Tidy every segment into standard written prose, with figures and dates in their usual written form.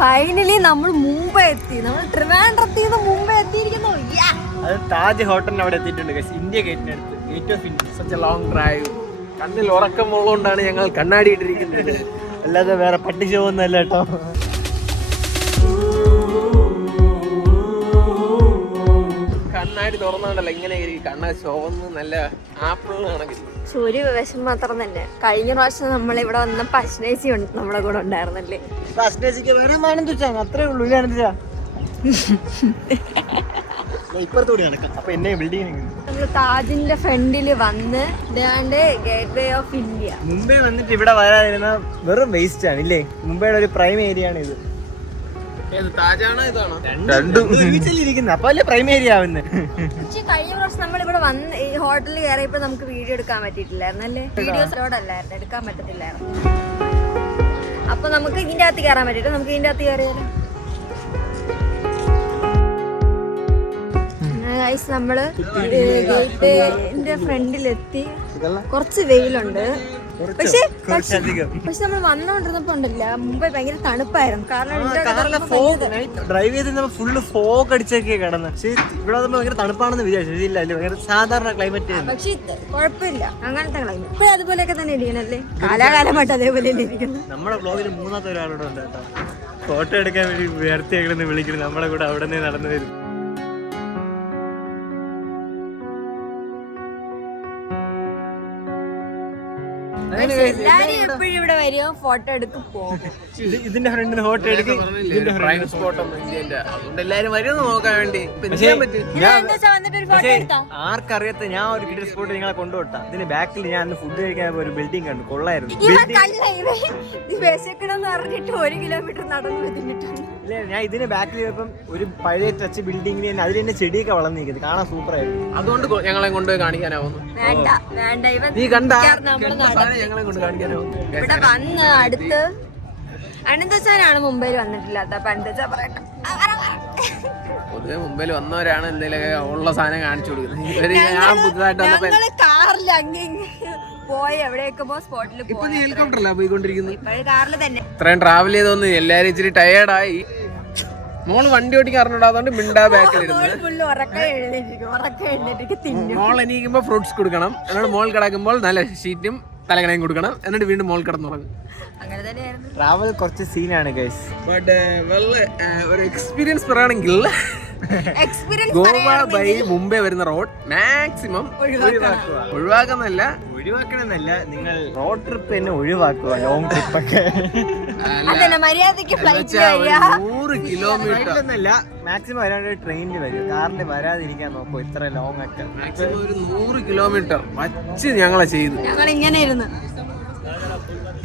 Finally നമ്മൾ മുംബൈ എത്തി. നമ്മൾ ട്രിവാൻഡ്രത്തിൽ നിന്ന് മുംബൈ എത്തിയിരിക്കുന്നു. അത് താജ് ഹോട്ടലിന് അവിടെ എത്തിയിട്ടുണ്ട്. ഇന്ത്യ ഗേറ്റിനടുത്ത്, gate of India. Such a long drive. കണ്ണിൽ ഉറക്കമുള്ളതുകൊണ്ടാണ് ഞങ്ങൾ കണ്ണാടി ഇട്ടിരിക്കുന്നത്, അല്ലാതെ വേറെ പട്ടി ഷോ ഒന്നല്ല കേട്ടോ. കണ്ണാടി തുറന്നുകൊണ്ടല്ല ഇങ്ങനെ കണ്ണ ചുവന്ന് നല്ല ആപ്പിൾ കണക്ക്. ഒരു വിഷം മാത്രം തന്നെ. കഴിഞ്ഞ പ്രാവശ്യം നമ്മൾ ഇവിടെ വന്ന പശ്നേസി നമ്മളെ കൂടെ ഉണ്ടായിരുന്നല്ലേ. അത്രേ ഉള്ളൂ. ഇപ്പുറത്തോടെ നടക്കാം. അപ്പൊ എന്നെ ബിൽഡിംഗ് നമ്മള് താജിന്റെ ഫ്രണ്ടില് വന്ന് gate way of India. Mumbai വന്നിട്ട് ഇവിടെ വരാതിരുന്ന വെറും വേസ്റ്റ് ആണ് ഇല്ലേ. മുംബൈയുടെ ഒരു പ്രൈം ഏരിയ ആണ് ഇത്. അപ്പൊ അല്ലേ പ്രൈം ഏരിയ ആവുന്നത്. പക്ഷെ കഴിഞ്ഞ പ്രാവശ്യം നമ്മൾ ഇവിടെ വന്ന് ഈ ഹോട്ടലിൽ കയറിയപ്പോ നമുക്ക് വീഡിയോ എടുക്കാൻ പറ്റിയിട്ടില്ലായിരുന്നു അല്ലേ. വീഡിയോസിലോടല്ലായിരുന്നു, എടുക്കാൻ പറ്റത്തില്ലായിരുന്നു. അപ്പൊ നമുക്ക് ഇതിന്റെ അകത്ത് കയറാൻ പറ്റിട്ട് നമുക്ക് ഇതിന്റെ അകത്ത് കയറിയാലോ. നമ്മള് ഗേറ്റിന്റെ ഫ്രണ്ടിലെത്തി. കുറച്ച് വെയിലുണ്ട്, പക്ഷെ നമ്മൾ വന്നോണ്ടിരുന്നപ്പോ ഉണ്ടല്ല മുംബൈ ഭയങ്കര തണുപ്പായിരുന്നു. കാരണം ഡ്രൈവ് ചെയ്ത് ഫുള്ള് ഫോഗ് അടിച്ചൊക്കെ കിടന്ന്. പക്ഷെ ഇവിടെ ഭയങ്കര തണുപ്പാണെന്ന് വിചാരിച്ചില്ല. ഭയങ്കര സാധാരണ ക്ലൈമറ്റ്. പക്ഷെ കുഴപ്പമില്ല, അങ്ങനത്തെ ക്ലൈമറ്റ് ഇപ്പൊ അതുപോലെയൊക്കെ തന്നെ ഇരിക്കണല്ലേ. കാലാകാലമായിട്ട് അതേപോലെ ഇരിക്കുന്നു. നമ്മുടെ ബ്ലോഗിൽ മൂന്നാമത്തെ ഒരാളോട് ഉണ്ട് കേട്ടോ. ഫോട്ടോ എടുക്കാൻ വേണ്ടി വേർത്തിയാണെന്ന് വിളിക്കുന്നു. നമ്മളെ കൂടെ അവിടെ നിന്ന് നടന്നു വരും. എല്ലാരും എപ്പോഴും ഇവിടെ വരും, ഫോട്ടോ എടുക്കും, പോകും. ഇതിന്റെ ഫ്രണ്ടിന് ഫോട്ടോ എടുക്കും. എല്ലാരും വരും നോക്കാൻ വേണ്ടി. ആർക്കറിയാത്ത ഞാൻ ഒരു കിട്ടിയ സ്പോട്ട് നിങ്ങളെ കൊണ്ടുപോട്ടാ. ഇതിന്റെ ബാക്കിൽ ഞാൻ ഫുഡ് കഴിക്കാൻ ഒരു ബിൽഡിംഗ് കണ്ടു. കൊള്ളായിരുന്നു. വിശക്കണമെന്ന് പറഞ്ഞിട്ട് 1 കിലോമീറ്റർ നടന്നു വന്നിട്ടുണ്ട്. ഇല്ല, ഞാൻ ഇതിന്റെ ബാക്കിൽ ഇപ്പം ഒരു പഴയ ടച്ച് ബിൽഡിംഗിന് തന്നെ അതിൽ തന്നെ ചെടിയൊക്കെ വളർന്നിരിക്കുന്നത് കാണാൻ സൂപ്പർ ആയിരുന്നു. അതുകൊണ്ട് ഞങ്ങളെ കൊണ്ട് കാണിക്കാനാവുന്നു. വേണ്ട വേണ്ട, നീ കണ്ട ഇവിടെ വന്ന് അടുത്ത് അനന്തച്ചാനാണ് മുംബൈയിൽ വന്നിട്ടില്ലാത്ത. അപ്പൊ അനന്തച്ചാ പറയട്ടെ, പൊതുവെ മുംബൈയിൽ വന്നവരാണ് എന്തെങ്കിലും ഉള്ള സാധനം കാണിച്ചു കൊടുക്കുന്നത്. ഞാൻ പുതുതായിട്ട് കാറിൽ അങ്ങ് പോയി എവിടെയൊക്കെ സ്പോട്ടിൽ ഹെലികോപ്റ്ററല്ല പോയിക്കൊണ്ടിരിക്കുന്നത്. കാറിൽ തന്നെ ഇത്രയും ട്രാവൽ ചെയ്തൊന്ന് എല്ലാരും ഇച്ചിരി ടയേർഡായി. മോള് വണ്ടി ഓടിക്കാൻ അറിഞ്ഞൂടാത്തോണ്ട് മിണ്ടാ ബാക്കിലിരുന്ന് മോൾ എണീക്കുമ്പോ ഫ്രൂട്ട്സ് കൊടുക്കണം. എന്നിട്ട് മോൾ കിടക്കുമ്പോൾ നല്ല ഷീറ്റും തലകണയും കൊടുക്കണം. എന്നിട്ട് വീണ്ടും മോൾ കിടന്നുറങ്ങും. ട്രാവൽ കുറച്ച് സീനാണ് ഗൈസ്. ബട്ട് ഒരു എക്സ്പീരിയൻസ് പറയുകയാണെങ്കിൽ ഗോവ ബൈ മുംബൈ വരുന്ന റോഡ് മാക്സിമം ഒഴിവാക്കണമെന്നല്ല, നിങ്ങൾ റോഡ് ട്രിപ്പ് തന്നെ ഒഴിവാക്കുക. ലോങ് ട്രിപ്പ് ഒക്കെ 100 കിലോമീറ്റർ ഒന്നല്ല, മാക്സിമം വരാണ്ട് ട്രെയിനിൽ വരും. കാറിൽ വരാതിരിക്കാൻ നോക്കൂ. ഇത്ര ലോങ് ഒക്കെ മാക്സിമം ഒരു 100 കിലോമീറ്റർ വച്ച് ഞങ്ങളെ ചെയ്തു. ഞങ്ങൾ ഇങ്ങനെ ഇരുന്ന്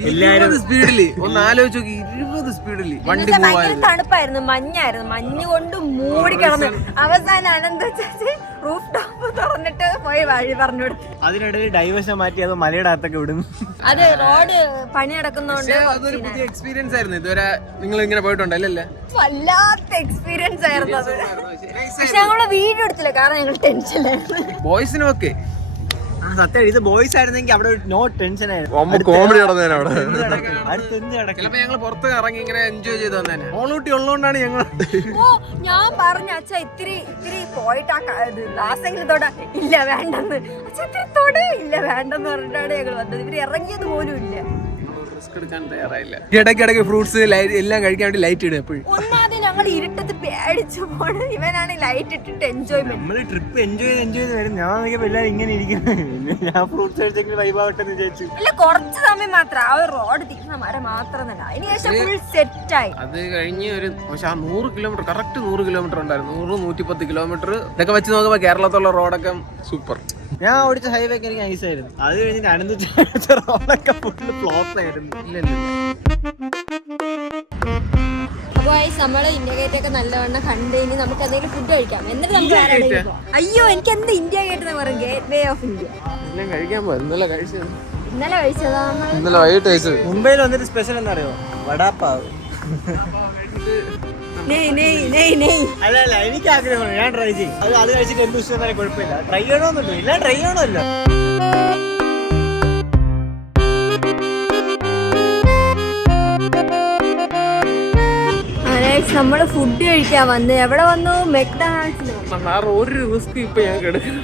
20 സ്പീഡില് ഒന്ന് ആലോചിച്ച് നോക്കി. 20 സ്പീഡില് വണ്ടി തണുപ്പായിരുന്നു, മഞ്ഞായിരുന്നു. മഞ്ഞ് കൊണ്ട് മൂടി കിടന്നു. അവസാനം അനന്തച്ചാച്ചി റൂഫ് ടോപ്പ് തുറന്നിട്ട് പോയി വഴി പറഞ്ഞു കൊടുത്തു. അതിനിടയിൽ ഡൈവേഴ്ഷൻ മാറ്റി അത് മലയുടെ അകത്തൊക്കെ വിടും. അത് റോഡ് പണി നടക്കുന്നോണ്ട് അതൊരു പുതിയ എക്സ്പീരിയൻസ് ആയിരുന്നു. ഇതുവരെ നിങ്ങൾ ഇങ്ങനെ പോയിട്ടുണ്ടല്ലേ? വല്ലാത്ത എക്സ്പീരിയൻസ് ആയിരുന്നു അത്. പക്ഷെ ഞങ്ങള് വീഡിയോ എടുത്തില്ല, കാരണം ഞങ്ങൾ ടെൻഷനായിരുന്നു. ബോയ്സിനൊക്കെ സത്യം ഇത് ബോയ്സ് ആയിരുന്നെങ്കിൽ അവിടെ നോ ടെൻഷൻ ആയിരുന്നു. കോമഡി ചിലപ്പോ ഞങ്ങൾ പുറത്ത് ഇറങ്ങി ഇങ്ങനെ എൻജോയ് ചെയ്ത് തന്നെ. മോളൂട്ടി ഉള്ളതുകൊണ്ടാണ് ഞങ്ങൾ. ഞാൻ പറഞ്ഞു അച്ഛാ ഇത്തിരി പോയിട്ട് ഗ്ലാസെങ്കിലും തൊട. ഇല്ല വേണ്ടെന്ന്. അച്ഛാ ഇത്തിരി തൊട. ഇല്ല വേണ്ടെന്ന് പറഞ്ഞിട്ടാണ് ഞങ്ങൾ വന്നത്. ഇവര് ഇറങ്ങിയത് പോലും ഇല്ല. ഇടയ്ക്കിടയ്ക്ക് ഫ്രൂട്ട്സ് എല്ലാം കഴിക്കാൻ വേണ്ടി ലൈറ്റ് ഇടും എപ്പോഴും. ഒന്നാമത് ഞങ്ങൾ ഇരുട്ടത്ത് പേടിച്ചു പോണ്. ഇവനാണ് ലൈറ്റ് ഇട്ടിട്ട് എൻജോയ്മെന്റ്. നമ്മള് ട്രിപ്പ് എൻജോയ് ചെയ്ത് വരും. ഞാൻ നോക്കിയപ്പോ എല്ലാവരും ഇങ്ങനെ ഇരിക്കുന്നു. ഞാൻ ഫ്രൂട്ട്സ് കഴിച്ചെങ്കിൽ വൈബാവട്ടെ എന്ന് വിചാരിച്ചു. ഇല്ല, കുറച്ച് സമയം മാത്രം. ആ ഒരു റോഡ് തിരിക്കുന്ന മരം മാത്രം തന്നെ. അതിനുശേഷം ഫുൾ സെറ്റായി. അത് കഴിഞ്ഞ് ഒരു 100 കിലോമീറ്റർ കറക്റ്റ് 100 കിലോമീറ്റർ ഉണ്ടായിരുന്നു. 100-110 കിലോമീറ്റർ ഇതൊക്കെ വെച്ച് നോക്കുമ്പോ കേരളത്തിലുള്ള റോഡൊക്കെ സൂപ്പർ. ഞാൻ ഓടിച്ച ഹൈവേ ഒക്കെ എനിക്ക് ഐസായിരുന്നു. അത് കഴിഞ്ഞിട്ട് അനന്തച്ചാച്ച റോഡൊക്കെ ഫുള്ള് ഫ്ലോപ്പ് ആയിരുന്നു. അപ്പൊ നമ്മള് ഇന്ത്യ ഗേറ്റ് ഒക്കെ നല്ലവണ്ണം കണ്ട് ഇനി നമുക്ക് എന്തെങ്കിലും ഫുഡ് കഴിക്കാം. എന്നിട്ട് നമുക്ക് അയ്യോ എനിക്ക് എന്ത് ഇന്ത്യ ഗേറ്റ് പറയും. ഗേറ്റ് വേ ഓഫ് ഇന്ത്യ കഴിക്കാൻ പോ. ഇന്നലെ കഴിച്ചതാ. ഇന്നലെ വൈകിട്ട് കഴിച്ചത്. മുംബൈയിൽ വന്നിട്ട് സ്പെഷ്യൽ എന്താ അറിയോ? വടാപ്പാവ്. അല്ല എനിക്ക് ആഗ്രഹമാണ്. ഞാൻ ട്രൈ ചെയ്യും. അത് കഴിച്ചിട്ട് എന്ത് ഇഷ്ടം കുഴപ്പമില്ല. ട്രൈ ചെയ്യണമെന്നുണ്ടോ? ഇല്ല ട്രൈ ചെയ്യണമല്ലോ. ഗൈസ് നമ്മള് ഫുഡ് കഴിക്കാൻ വന്ന് എവിടെ വന്നു? മെക്ഡൊണാൾഡ്സിൽ വന്നു. വേറെ ഒരു റിസ്ക് ഇപ്പൊ ഞാൻ എടുക്കണം.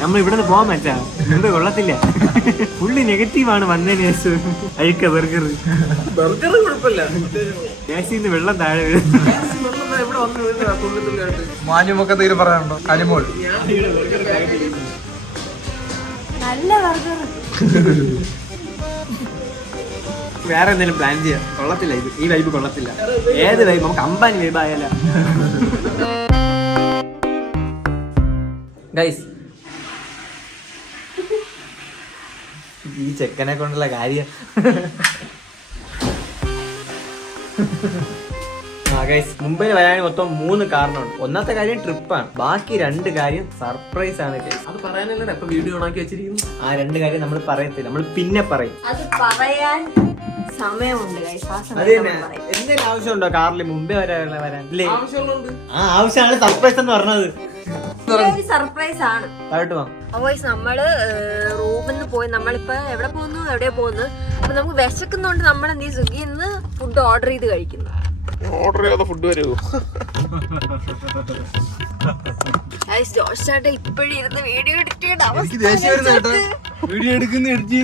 നമ്മൾ ഇവിടെ നിന്ന് പോകാൻ പറ്റാ, ഇവിടെ കൊള്ളത്തില്ല. ഫുള്ള് നെഗറ്റീവാണ് വന്നതിന് ശേഷം. അയക്ക ബർഗർ കുഴപ്പമില്ല. ഗ്യാസിന്ന് വെള്ളം താഴെ വീഴും. ഇവിടെ വന്ന് തുള്ളിത്തുള്ളിയായിട്ട് മാന്യമൊക്കെ തീരെ പറയാനുണ്ടോ? കനിമോൾ നല്ല ബർഗർ. വേറെ എന്തെങ്കിലും പ്ലാൻ ചെയ്യാം. കൊള്ളത്തില്ല ഇത്, ഈ വൈബ് കൊള്ളത്തില്ല. ഏത് വൈബ്? നമുക്ക് അമ്പാനി വൈബ് ആയാല. ഗൈസ്, ഈ ചെക്കനെ കൊണ്ടുള്ള കാര്യം. മുംബൈയിൽ വരാൻ മൊത്തം 3 കാരണമുണ്ട്. ഒന്നാമത്തെ കാര്യം ട്രിപ്പാണ്, ബാക്കി 2 കാര്യം സർപ്രൈസ് ആണ്. അത് പറയാനല്ലേ ഇപ്പൊ വീഡിയോ ഓണാക്കി വെച്ചിരിക്കുന്നു. ആ 2 കാര്യം നമ്മൾ പറയത്തില്ല, നമ്മൾ പിന്നെ പറയും. അത് പറയാൻ സമയമുണ്ട് ഗൈസ്. ആ അത് സമയം തന്നെ. എന്തെങ്കിലും ആവശ്യമുണ്ടോ കാറിൽ മുമ്പേ വരാൻ? ഇല്ലേ, ആവശ്യമുള്ളതുണ്ട്. ആ ആവശ്യമാണ് സർപ്രൈസ് എന്ന് പറഞ്ഞത്. സർപ്രൈസ് ആണ്. താഴോട്ട് വാ. വോയിസ് നമ്മള് റൂമിൽ നിന്ന് പോയി, നമ്മളിപ്പോ എവിടെയാ പോകുന്നു. അപ്പൊ നമുക്ക് വിശക്കുന്നോണ്ട് നമ്മൾ എന്ത് ചെയ്യും, സ്വിഗ്ഗിയിൽ നിന്ന് ഫുഡ് ഓർഡർ ചെയ്ത് കഴിക്കുന്നു. ഓർഡർ ചെയ്യാതെ ഫുഡ് വരുമോ? ജോഷായിട്ട് ഇപ്പഴും ഇരുന്ന് വീഡിയോ എഡിറ്റ് ചെയ്യേണ്ട അവസ്ഥ. വീഡിയോ എടുക്കുന്ന എഡിറ്റ്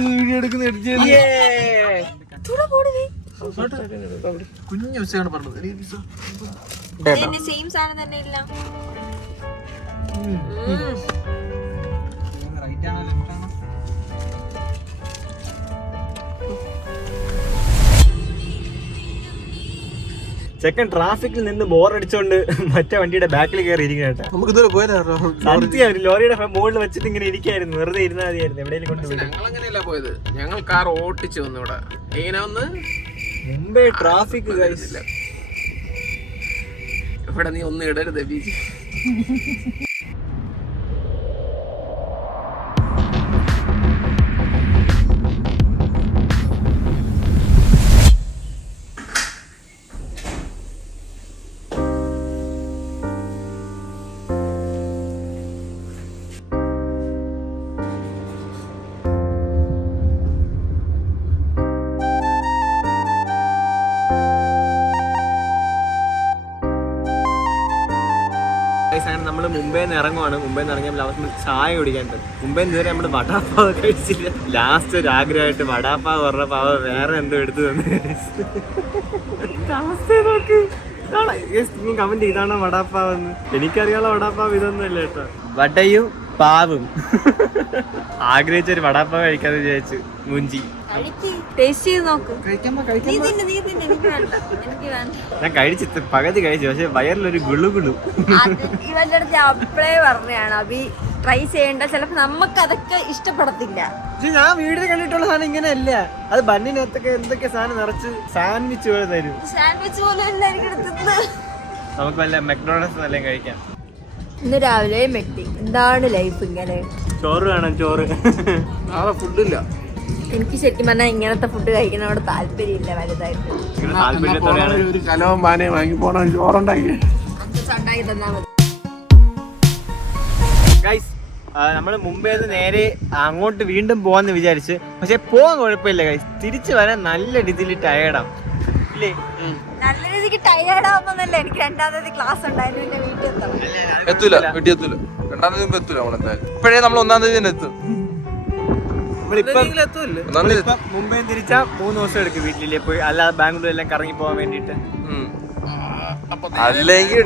ചെയ്യുന്നു. കുഞ്ഞു വിഷയമാണ് പറഞ്ഞത്. സെയിം സാധനം തന്നെ ഇല്ല. ചെക്കൻ ട്രാഫിക്കിൽ നിന്ന് ബോറടിച്ചോണ്ട് മറ്റേ വണ്ടിയുടെ ബാക്കിൽ കയറി ഇരിക്കണേട്ടാ. നമുക്ക് ഇതുവരെ പോയതാണോ? സത്യം, ലോറിയുടെ മുകളിൽ വെച്ചിട്ട് ഇങ്ങനെ ഇരിക്കായിരുന്നു. വെറുതെ ഇരുന്നാൽ മതിയായിരുന്നു, എവിടെയെങ്കിലും കൊണ്ടുപോയി. ഞങ്ങൾ അങ്ങനെയല്ല പോയത്, ഞങ്ങൾ കാർ ഓട്ടിച്ചു വന്നു. ഇവിടെ എങ്ങനെ വന്ന് മുംബൈ ട്രാഫിക് കഴിച്ചില്ല. ഇവിടെ നീ ഒന്നും ഇടരുത് ബീച്ച്. നമ്മള് മുംബൈയിൽ നിന്ന് ഇറങ്ങുവാണ്. മുംബൈയിൽ നിന്ന് ഇറങ്ങിയപ്പോൾ അവസ്ഥ ചായ കുടിക്കാനുണ്ട്. മുംബൈയിൽ നിന്ന് നമ്മള് വടാപ്പാവ് കഴിച്ചില്ല. ലാസ്റ്റ് ഒരു ആഗ്രഹമായിട്ട് വടാപ്പാവ് പറഞ്ഞപ്പോ അവ വേറെ എന്തോ എടുത്തു തന്നു. കമന്റ് ഇതാണോ വടാപ്പാവ് എന്ന്. എനിക്കറിയാലോ വടാപ്പാവ് ഇതൊന്നും അല്ല കേട്ടോ. വടയും പാവും ആഗ്രഹിച്ചൊരു വടാപ്പാവ് കഴിക്കാതെ വിചാരിച്ചു. മുഞ്ചി ടേസ്റ്റ് ചെയ്ത് നോക്ക്. ഞാൻ കഴിച്ചിട്ട് പകുതി കഴിച്ചു, പക്ഷെ വയറിലൊരു ഗുളുഗുളു. ഇവന്റെ അടുത്ത് അപ്പളേ പറഞ്ഞാണ് അഭി ട്രൈ ചെയ്യേണ്ട, ചിലപ്പോ നമുക്ക് അതൊക്കെ ഇഷ്ടപ്പെടത്തില്ല. പക്ഷെ ഞാൻ വീട്ടിൽ കണ്ടിട്ടുള്ള സാധനം ഇങ്ങനെ അല്ല. അത് ബണ്ണിനകത്തൊക്കെ എന്തൊക്കെ സാധനം നിറച്ച് സാൻഡ്വിച്ച് പോലെ തരും. സാൻഡ്വിച്ച് പോലെ എടുത്തത്. നമുക്ക് വല്ല മെക്ഡോണൽസ് നല്ല കഴിക്കാം. ഇന്ന് രാവിലെ മെട്ടി. എന്താണ് ലൈഫ് ഇങ്ങനെ? ചോറ് വേണം, ചോറ്. നാളെ ഫുഡില്ല. എനിക്ക് ശരിക്കും പറഞ്ഞാൽ ഇങ്ങനത്തെ ഫുഡ് കഴിക്കുന്നതോട് താല്പര്യമില്ല വലുതായിട്ട്. താല്പര്യത്തോടെയാണ് ഒരു കലവും പാനയും വാങ്ങി പോണം, ചോറുണ്ടാക്കി ഉണ്ടാക്കി തന്നാ മതി. ഗൈസ്, നമ്മൾ മുംബൈയിൽ നിന്ന് നേരെ അങ്ങോട്ട് വീണ്ടും പോവാന്ന് വിചാരിച്ച്, പക്ഷെ പോവാൻ കുഴപ്പമില്ല ഗൈസ്. തിരിച്ചു വരാൻ നല്ല രീതിയിൽ ടയേർഡാവും ഇല്ലേ? നല്ല രീതിക്ക് ടയേർഡ് ആവുന്നല്ല. എനിക്ക് 2ാം തീയതി ക്ലാസ് ഉണ്ടായിരുന്നു. എന്റെ വീട്ടിൽ എത്തൂല, വീട്ടിൽ എത്തൂല. 2ാം തീയതി എത്തൂല. നമ്മളെന്തായാലും ഇപ്പോഴേ നമ്മൾ 1ാം തീയതി തന്നെ എത്തും. നമ്മളിപ്പം മുംബൈ തിരിച്ചാ 3 ദിവസം എടുക്കും വീട്ടിലേ പോയി. അല്ലാതെ ബാംഗ്ലൂരെല്ലാം കറങ്ങി പോകാൻ വേണ്ടിട്ട്. അല്ലെങ്കിൽ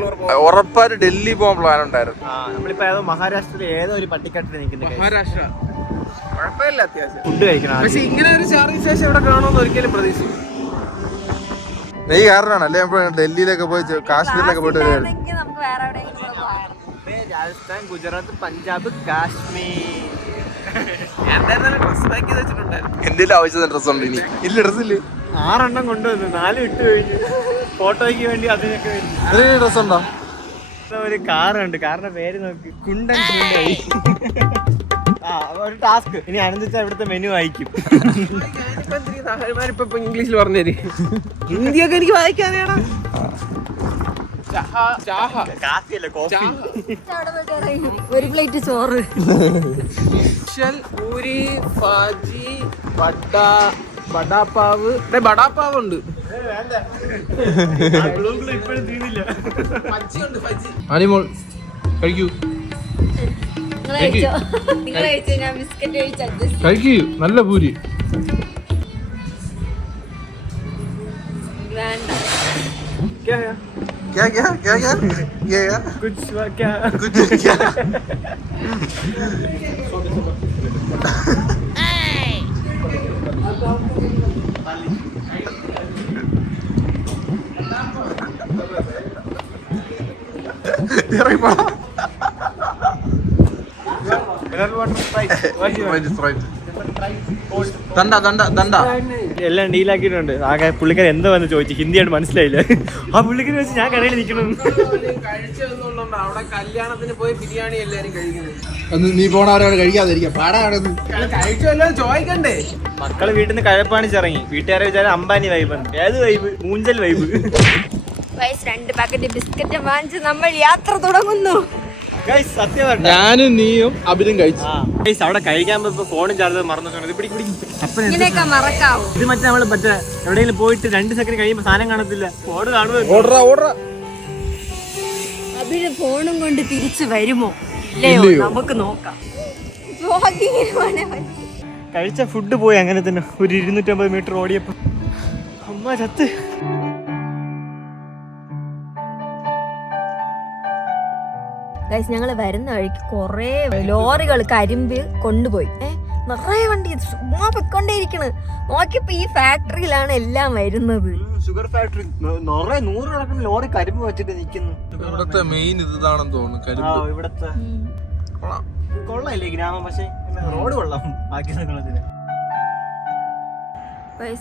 ഉറപ്പായിട്ട് ഡൽഹി പോകാൻ പ്ലാൻ ഉണ്ടായിരുന്നു. നമ്മളിപ്പോ ഏതോ മഹാരാഷ്ട്രയിലെ ഏതോ ഒരു പട്ടിക്കാട്ടിൽ നിൽക്കുന്നത്. മഹാരാഷ്ട്ര കുഴപ്പമില്ല, അത്യാവശ്യം ഫുഡ് കഴിക്കണം. പക്ഷെ ഇങ്ങനെ ഒരു ചാർജ് ശേഷം ഇവിടെ കാണുമെന്ന് ഒരിക്കലും പ്രതീക്ഷിച്ചു. ഈ കാരണമാണ് അല്ലെ ഡൽഹിയിലൊക്കെ പോയി കാശ്മീരിലൊക്കെ പോയിട്ട് വരുവായിരുന്നു. നമുക്ക് വേറെ എവിടെയെങ്കിലും പോകാം. മുംബൈ, രാജസ്ഥാൻ, ഗുജറാത്ത്, പഞ്ചാബ്, കാശ്മീർ. എന്റെ ആവശ്യത്തിന് ഡ്രസ് ഉണ്ട്. ഇനി ഇല്ല, ഡ്രസ് ഇല്ല. 6 എണ്ണം കൊണ്ടുവന്നു, 4 ഇട്ട് കഴിഞ്ഞു. ഫോട്ടോയ്ക്ക് വേണ്ടി അതിനൊക്കെ വേണ്ടി. അതിന് ഡ്രസ് ഉണ്ടോ? ഒരു കാറുണ്ട്, കാറിന്റെ പേര് നോക്ക്, കുണ്ടൻ കുണ്ടായി. ഒരു ടാസ്ക്. ഇനി അനന്തിച്ച ഇവിടുത്തെ മെനു വായിക്കും. ഇപ്പൊ ഇംഗ്ലീഷിൽ പറഞ്ഞേരി. ഹിന്ദിയൊക്കെ എനിക്ക് വായിക്കാനാണ്. ഒരു പ്ലേറ്റ് ചോറ്, പൂരി, ഭാജി, വട, ബടാപ്പാവ് ബടാപ്പാവ് ഉണ്ട്. അനിമോൾ കഴിക്കൂ ഞാൻ ബിസ്ക്കറ്റ് കഴിച്ചു. കഴിക്കൂ, നല്ല പൂരി. വേണ്ട. क्या क्या क्या क्या क्या कुछ क्या कुछ क्या ദണ്ട ദണ്ട ദണ്ട എല്ലാം ഡീലാക്കിയിട്ടുണ്ട്. ആകെ പുള്ളിക്കാരൻ എന്താ വന്ന് ചോദിച്ചു, ഹിന്ദിയായിട്ട് മനസ്സിലായില്ല. ആ പുള്ളിക്കാരി വെച്ച് ഞാൻ കടയിൽ നിൽക്കണം. അവിടെ കല്യാണത്തിന് പോയി ബിരിയാണി എല്ലാരും കഴിക്കുന്നത്. നീ പോണവരോട് കഴിക്കാതിരിക്കാം പാടാ. കഴിച്ചല്ലോ ചോദിക്കണ്ടേ. മക്കള് വീട്ടിൽ നിന്ന് കഴപ്പാണിച്ചിറങ്ങി. വീട്ടുകാരെ വിചാരം അംബാനി വൈബ്. ഏത് വൈബ്? മൂഞ്ചൽ വൈബ്. 2 പാക്കറ്റ് ബിസ്ക്കറ്റ് വാങ്ങിച്ച് നമ്മൾ യാത്ര തുടങ്ങുന്നു. സത്യമായിട്ട് ഞാനും നീയും അഭിനും കഴിച്ചു. അവിടെ കഴിക്കാൻ പോയപ്പോ ഫോണും ചാർജർ മറന്നിട്ടുണ്ട്. ഇങ്ങനെയൊക്കെ മറക്കാവൂ. ഇത് മറ്റേ നമ്മള് മറ്റേ എവിടെയെങ്കിലും പോയിട്ട് 2 സെക്കൻഡ് കഴിയുമ്പോ സാധനം കാണത്തില്ല. ഫോൺ കാണുന്നത് അഭിന് ഫോണും കൊണ്ട് തിരിച്ചു വരുമോ നമുക്ക് നോക്കാം. കഴിച്ച ഫുഡ് പോയി. അങ്ങനെ തന്നെ ഒരു 250 മീറ്റർ ഓടിയപ്പോ അമ്മ ചത്ത്. ഞങ്ങൾ വരുന്ന വഴിക്ക് കൊറേ ലോറികൾ കരിമ്പ് കൊണ്ടുപോയി. നിറയെ വണ്ടി ചുമ്മാ പൊയ്ക്കൊണ്ടേയിരിക്കണ്. നോക്കിയപ്പോ ഈ ഫാക്ടറിയിലാണ് എല്ലാം വരുന്നത്. ഷുഗർ ഫാക്ടറി നിറയെ 100 കണക്കിന് ലോറി കരിമ്പ് വെച്ചിട്ട് നിൽക്കുന്നു. ഇവിടത്തെ മെയിൻ ഇതാണെന്ന് തോന്നുന്നു. ഇവിടത്തെ കൊള്ളായില്ലേ ഗ്രാമം, പക്ഷെ റോഡ് കൊള്ളാം ബാക്കി സ്ഥലത്തിന്.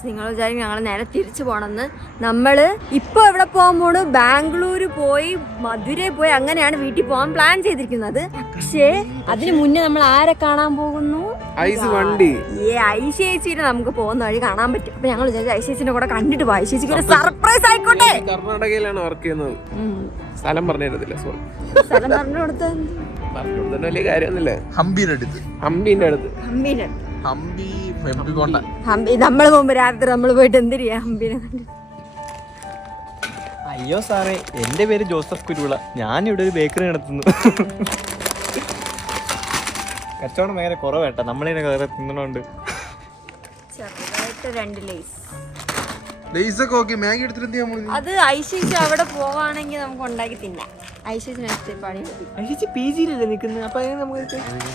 നിങ്ങൾ വിചാരിക്കും ഞങ്ങൾ നേരെ തിരിച്ചു പോകണമെന്ന്. നമ്മള് ഇപ്പൊ എവിടെ പോകാൻ പോണു? ബാംഗ്ലൂര് പോയി മധുരയിൽ പോയി അങ്ങനെയാണ് വീട്ടിൽ പോകാൻ പ്ലാൻ ചെയ്തിരിക്കുന്നത്. പക്ഷേ അതിന് മുന്നേ നമ്മൾ ആരെ കാണാൻ പോകുന്നു? ഐസ് വണ്ടി. ഐശേച്ചിനെ നമുക്ക് പോകുന്ന വഴി കാണാൻ പറ്റും. അപ്പൊ ഞങ്ങൾ വിചാരിച്ചു ഐശേച്ചിനെ കൂടെ കണ്ടിട്ട് പോയി. ഐശേച്ചിക്ക് ഒരു സർപ്രൈസ് ആയിക്കോട്ടെ. കർണാടകയിലാണ് വർക്ക് ചെയ്യുന്നത്. സ്ഥലം പറഞ്ഞിരുന്നില്ല. സോറി, സ്ഥലം പറഞ്ഞു കൊടുത്ത വലിയ കാര്യമൊന്നുമില്ല. ഹംപിന്റെ അടുത്ത് ഹംപി ഹംപിക്കൊണ്ട. നമ്മള് പോകുമ്പോ രാത്രി നമ്മൾ പോയിട്ട് എന്ത് ചെയ്യാ ഹംപിനെ? അയ്യോ സാറേ, എന്റെ പേര് ജോസഫ് കുരുവിള. ഞാൻ ഇവിടെ ഒരു ബേക്കറി നടത്തുന്നു. കച്ചവടം ഭയങ്കര കുറവേട്ടാ. നമ്മളിങ്ങനെ കയറി തിന്നണോണ്ട്. ചെറുതായിട്ട് 2 ലേസ്. ലേസൊക്കെ ഓക്കെ. മാഗി എടുത്തിട്ട് അത് ഐശേച്ചി അവിടെ പോവാണെങ്കിൽ നമുക്ക് ഉണ്ടാക്കി തിന്നാം. ഐശേച്ചി പണി PG യിലല്ലേ നിൽക്കുന്നത്. അപ്പൊ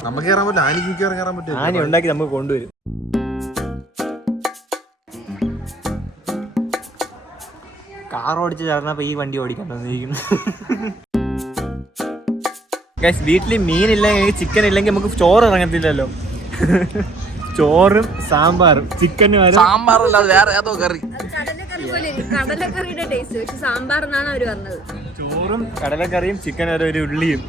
നമുക്ക് കയറാൻ പറ്റില്ല. ആനിക്ക് കയറാൻ പറ്റില്ല. ആനി ഉണ്ടാക്കി നമുക്ക് കൊണ്ടുവരും. കാർ ഓടിച്ച് ചേർന്നപ്പോ ഈ വണ്ടി ഓടിക്കാൻ തന്നിരിക്കുന്നു. വീട്ടിൽ മീനില്ലെങ്കിൽ ചിക്കൻ ഇല്ലെങ്കിൽ നമുക്ക് ചോറ് ഇറങ്ങത്തില്ലല്ലോ. ചോറും സാമ്പാറും ചിക്കനും സാമ്പാറല്ലാതെ വേറെ ഏതോ കറി. കടലക്കറിയുടെ ടേസ്റ്റ്, പക്ഷെ സാമ്പാറെന്നാണ് അവര് പറഞ്ഞത്. ചോറും കടലക്കറിയും ചിക്കൻ ഒരു ഉള്ളിയും.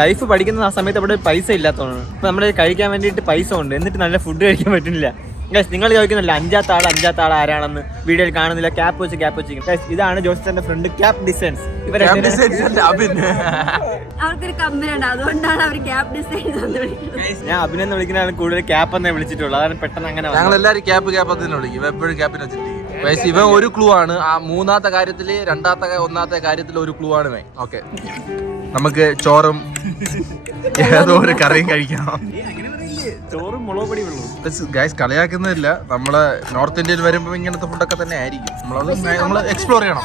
ലൈഫ് പഠിക്കുന്ന ആ സമയത്ത് അവിടെ പൈസ ഇല്ലാത്തതാണ്. ഇപ്പൊ നമ്മള് കഴിക്കാൻ വേണ്ടിട്ട് പൈസ ഉണ്ട്, എന്നിട്ട് നല്ല ഫുഡ് കഴിക്കാൻ പറ്റുന്നില്ല. നിങ്ങൾ ചോദിക്കുന്നില്ല അഞ്ചാത്ത ആൾ ആരാണെന്ന്. വീഡിയോയിൽ കാണുന്നില്ല. ക്യാപ്പ് വെച്ച് ഇതാണ് ജോസഫിന്റെ ഫ്രണ്ട് ക്യാപ്പ് ഡിസൈൻസ്. അവർക്കൊരു കമ്പനി ഉണ്ട്, അതുകൊണ്ടാണ് അവർ ക്യാപ്പ് ഡിസൈൻസ് എന്ന് വിളിക്കുന്നത്. ഞാൻ അഭിനന്ദ വിളിക്കുന്ന കൂടുതൽ ക്യാപ്പ് എന്നേ വിളിച്ചിട്ടുള്ളൂ. അതാണ് പെട്ടെന്ന് അങ്ങനെ. ഞങ്ങൾ എല്ലാവരും ക്യാപ്പ് തന്നെ വിളിക്കും. എപ്പോഴും ക്യാപ്പിന് വെച്ചിട്ട് ഇവൻ ഒരു ക്ലൂ ആണ്. ആ മൂന്നാമത്തെ കാര്യത്തില് ഒന്നാമത്തെ കാര്യത്തിൽ ഒരു ക്ലൂ ആണ് ഇവൻ. ഓക്കെ, നമുക്ക് ചോറും ഏതോ ഒരു കറിയും കഴിക്കാം. ചോറും മുളക് പൊടി വെള്ളവും. ഗൈസ് കളിയാക്കുന്നില്ല. നമ്മള് നോർത്ത് ഇന്ത്യയിൽ വരുമ്പോ ഇങ്ങനത്തെ ഫുഡൊക്കെ തന്നെ ആയിരിക്കും. നമ്മള് എക്സ്പ്ലോർ ചെയ്യണം.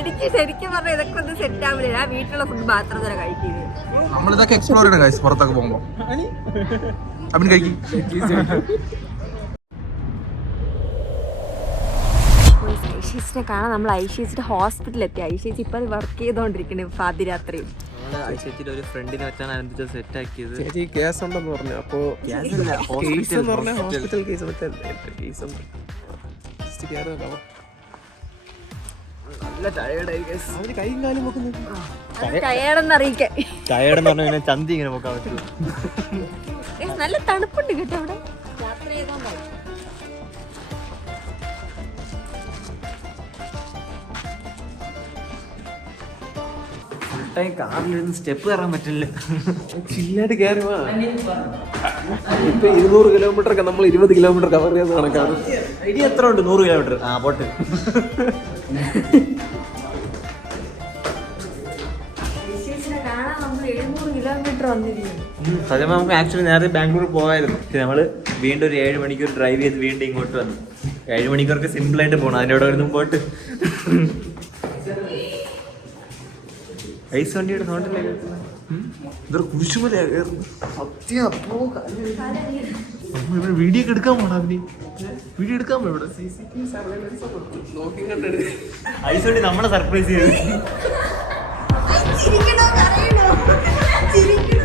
എനിക്ക് ശരിക്കും പറഞ്ഞാൽ ഇതൊക്കെ ഒന്നും സെറ്റ് ആവില്ല. വീട്ടിലുള്ള ഫുഡ് മാത്രം തന്നെ കഴിക്കുന്നത്. നമ്മളിതൊക്കെ എക്സ്പ്ലോർ ചെയ്യണം ഗൈസ്. പുറത്തൊക്കെ പോകുമ്പോ അവൻ കഴിക്കും. ഐഷേച്ചിനെ കാണാൻ നമ്മൾ ഐഷേച്ചിയുടെ ഹോസ്പിറ്റലിൽ എത്തി. ഐഷേച്ചി ഇപ്പൊ വർക്ക് ചെയ്തോണ്ടിരിക്കണേ പാതിരാത്രി. ഐശ്വര്യയുടെ ഒരു ഫ്രണ്ടിനെ വെച്ചാണ് ആനന്ദിച്ച സെറ്റ് ആക്കിയത്. ചേച്ചി കേസ് ഉണ്ടെന്ന് പറഞ്ഞു. അപ്പൊ ഹോസ്പിറ്റൽ കേസ് നല്ല ടയേർഡായി. അവര് കൈയും കാലും നോക്കുന്നു. ടയേർഡെന്ന് അറിയിക്കാൻ. ടയേർഡെന്ന് പറഞ്ഞാൽ ചന്തി ഇങ്ങനെ നോക്കാൻ പറ്റും. നല്ല തണുപ്പുണ്ട് കേട്ടോ അവിടെ. യാത്ര ചെയ്താൽ മതി. ടൈം കാറിലിരുന്ന് സ്റ്റെപ്പ് കയറാൻ പറ്റില്ല. ചില്ലായിട്ട് കയറി വാ. ഇപ്പൊ 200 കിലോമീറ്റർ ഒക്കെ നമ്മൾ 20 കിലോമീറ്റർ കവർ ചെയ്ത് കണക്കാണ്. ഐഡിയ എത്ര ഉണ്ട്? 100 കിലോമീറ്റർ. ആ പോട്ട്. കാണാൻ നമ്മൾ 700 കിലോമീറ്റർ വന്നിരിക്കുന്നു. സത്യം നമുക്ക് ആക്ച്വലി നേരത്തെ ബാംഗ്ലൂർ പോകായിരുന്നു. നമ്മൾ വീണ്ടും ഒരു 7 മണിക്കൂർ ഡ്രൈവ് ചെയ്ത് വീണ്ടും ഇങ്ങോട്ട് വന്നു. 7 മണിക്കൂർക്ക് സിമ്പിളായിട്ട് പോകണം. അതിൻ്റെ അവിടെ വരുന്നു പോട്ട്. ഐസ് വണ്ടിയുടെ സൗണ്ടില്ലേ ഇതൊരു കുരിശുമലയാ കയറുന്നു. വീഡിയോ ഒക്കെ എടുക്കാൻ പോണ വീഡിയോ എടുക്കാൻ പോ ഇവിടെ. ഐസ് വണ്ടി നമ്മളെ സർപ്രൈസ് ചെയ്തു. ചിരിക്കണോ കരയണോ? ചിരിക്കണോ